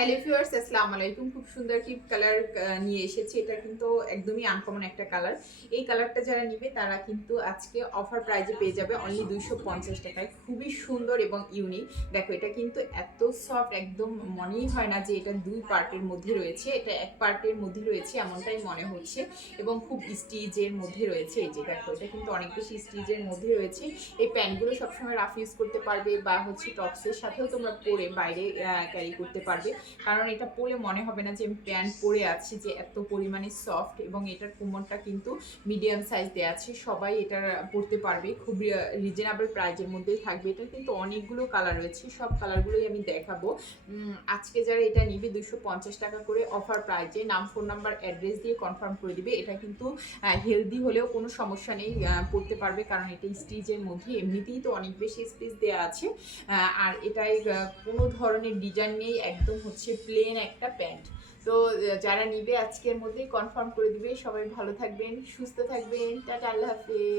Hello viewers, আসসালামু আলাইকুম। খুব সুন্দর কি কালার নিয়ে এসেছি। এটা কিন্তু একদমই আনকমন একটা কালার। এই কালারটা যারা নিবে তারা কিন্তু আজকে অফার প্রাইজে পেয়ে যাবে অনলি 250 টাকায়। খুবই সুন্দর এবং ইউনিক। দেখো এটা কিন্তু এত সফট, একদম মনেই হয় না যে এটা দুই পার্টের মধ্যে রয়েছে। এটা এক পার্টের মধ্যে রয়েছে এমনটাই মনে হচ্ছে এবং খুব স্টিচের মধ্যে রয়েছে। এই যে দেখো এটা কিন্তু অনেক বেশি স্টিচের মধ্যে রয়েছে। এই প্যান্টগুলো সবসময় রাফ ইউজ করতে পারবে বা হচ্ছে টপসের সাথেও তোমরা পরে বাইরে ক্যারি করতে পারবে। কারণ এটা পরে মনে হবে না যে আমি প্যান্ট পরে আছি, যে এত পরিমাণে সফট। এবং এটার কোমরটা কিন্তু মিডিয়াম সাইজ দেওয়া আছে, সবাই এটা পরতে পারবে, খুব রিজনেবল প্রাইজের মধ্যেই থাকবে। এটা কিন্তু অনেকগুলো কালার রয়েছে, সব কালারগুলোই আমি দেখাবো। আজকে যারা এটা নিবে 250 টাকা করে অফার প্রাইজে, নাম ফোন নাম্বার অ্যাড্রেস দিয়ে কনফার্ম করে দিবে। এটা কিন্তু হেলদি হলেও কোনো সমস্যা নেই, পরতে পারবে, কারণ এটা স্টিচের মধ্যে এমনিতেই তো অনেক বেশি স্টিচ দেওয়া আছে। আর এটাই কোনো ধরনের ডিজাইন নেই, একদম হচ্ছে প্লেন একটা প্যান্ট। তো যারা নিবে আজকের মধ্যেই কনফার্ম করে দিবে। সবাই ভালো থাকবেন, সুস্থ থাকবেন, টাটা, আল্লাহ হাফেজ।